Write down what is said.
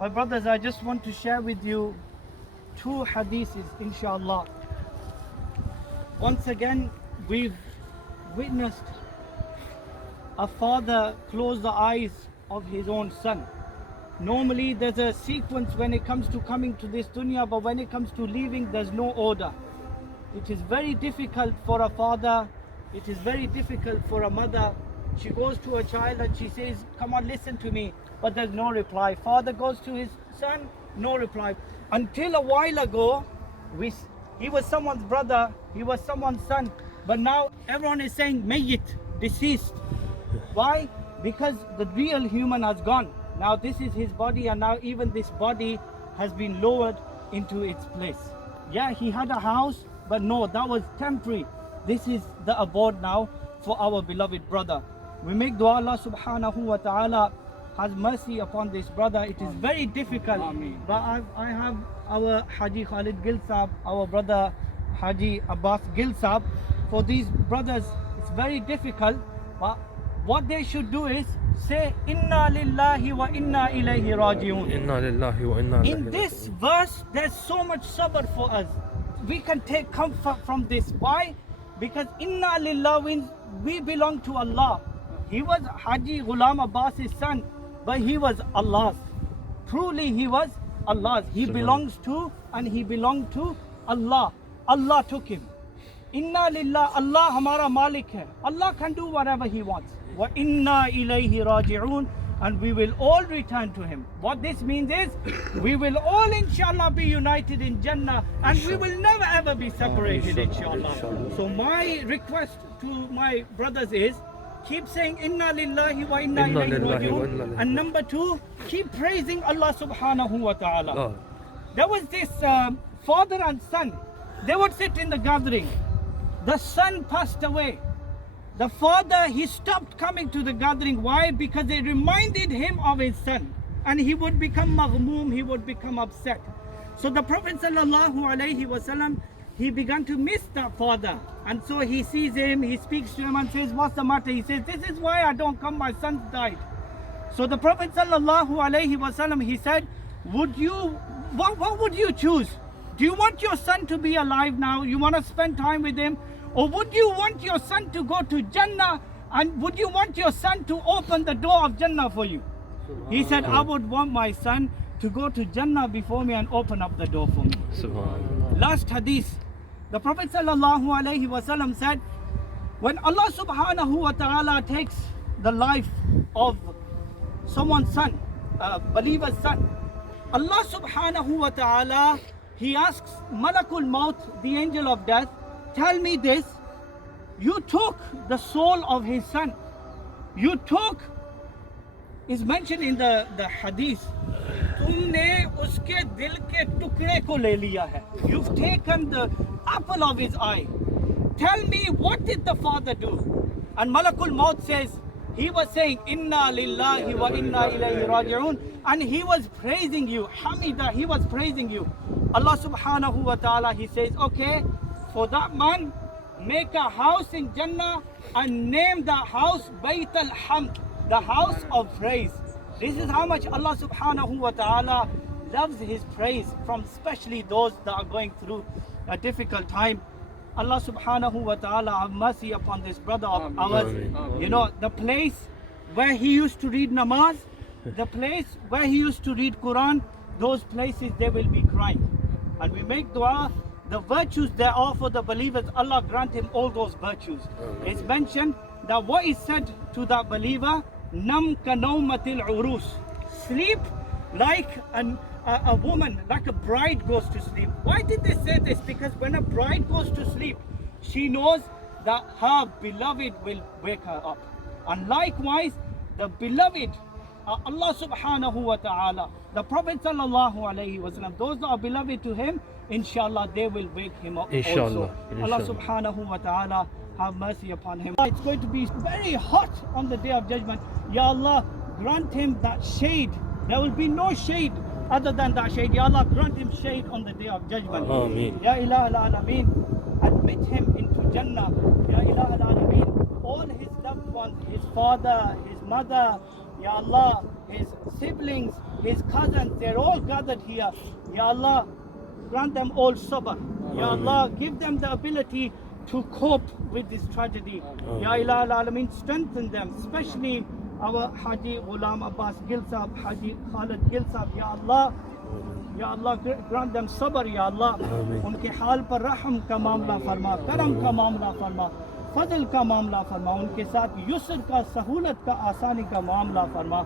My brothers, I just want to share with you two hadiths, inshallah. Once again, we've witnessed a father close the eyes of his own son. Normally there's a sequence when it comes to coming to this dunya, but when it comes to leaving, there's no order. It is very difficult for a father, it is very difficult for a mother. She goes to a child and she says, come on, listen to me, but there's no reply. Father goes to his son, no reply. Until a while ago, he was someone's brother, he was someone's son, but now everyone is saying mayyit, deceased. Why? Because the real human has gone. Now this is his body, and now even this body has been lowered into its place. Yeah, he had a house, but no, that was temporary. This is the abode now for our beloved brother. We make dua, Allah subhanahu wa ta'ala has mercy upon this brother. It is very difficult, but I have our Haji Khalid Gill Sahab, our brother Haji Abbas Gill Sahab. For these brothers, it's very difficult, but what they should do is say, Inna lillahi wa inna ilayhi raji'un. Inna lillahi wa inna ilayhi. In this verse, there's so much sabr for us. We can take comfort from this. Why? Because Inna lillahi means we belong to Allah. He was Haji Ghulam Abbas's son, but he was Allah's. Truly he was Allah's. He belongs to, and he belonged to Allah. Allah took him. Inna lillah, Allah hamara malik hai. Allah can do whatever he wants. Wa inna ilayhi raji'un, and we will all return to him. What this means is, we will all inshallah be united in Jannah, and we will never ever be separated inshallah. So my request to my brothers is, keep saying Inna lillahi wa inna ilayhi raji'un. And number two, keep praising Allah subhanahu wa ta'ala. There was this father and son. They would sit in the gathering. The son passed away. The father, he stopped coming to the gathering. Why? Because it reminded him of his son. And he would become Marhoom, he would become upset. So the Prophet sallallahu alaihi wasallam, he began to miss that father. And so he sees him, he speaks to him and says, what's the matter? He says, this is why I don't come, my son died. So the Prophet sallallahu alaihi wasallam, he said, what would you choose? Do you want your son to be alive now? You want to spend time with him? Or would you want your son to go to Jannah? And would you want your son to open the door of Jannah for you? He said, I would want my son to go to Jannah before me and open up the door for me. Last hadith, the Prophet sallallahu alaihi wasallam said, when Allah subhanahu wa ta'ala takes the life of someone's son, a believer's son, Allah subhanahu wa ta'ala, he asks Malakul Maut, the angel of death, tell me this, you took the soul of his son. You took, is mentioned in the hadith, तुमने उसके दिल के टुकड़े को ले लिया है. You've taken the apple of his eye. Tell me, what did the father do? And Malakul Maut says, he was saying, Inna lillahi wa inna ilayhi raji'un, and he was praising you. Hamida, he was praising you. Allah subhanahu wa ta'ala, he says, okay, for that man, make a house in Jannah and name the house Bayt al-Hamd, the house of praise. This is how much Allah subhanahu wa ta'ala loves his praise, from especially those that are going through a difficult time. Allah subhanahu wa ta'ala have mercy upon this brother of ours. You know, the place where he used to read Namaz, the place where he used to read Quran, those places they will be crying. And we make dua, the virtues there are for the believers, Allah grant him all those virtues. It's mentioned that what is said to that believer, Nam ka nawmatil urus, sleep like a woman, like a bride goes to sleep. Why did they say this? Because when a bride goes to sleep, she knows that her beloved will wake her up. And likewise, the beloved, Allah subhanahu wa ta'ala, the Prophet sallallahu alayhi wa sallam, those that are beloved to him, inshallah, they will wake him up also. Allah subhanahu wa ta'ala have mercy upon him. It's going to be very hot on the day of judgment. Ya Allah, grant him that shade. There will be no shade other than that shade. Ya Allah, grant him shade on the day of judgment. Ameen. Ya Ilah al-Alameen, admit him into Jannah. Ya Ilah al-Alameen, all his loved ones, his father, his mother, Ya Allah, his siblings, his cousins, they're all gathered here. Ya Allah, grant them all sabr. Ya Allah, give them the ability to cope with this tragedy. Ya Ilahul Alameen, strengthen them, especially our Haji Ghulam Abbas Gill Sahab, Haji Khalid Gill Sahab. Ya Allah, grant them sabr, Ya Allah. उनके हाल पर रहम का मामला फरमा, करम का मामला फरमा, फजल का मामला फरमा, उनके साथ युस्र का, सहूलत का, आसानी का मामला फरमा.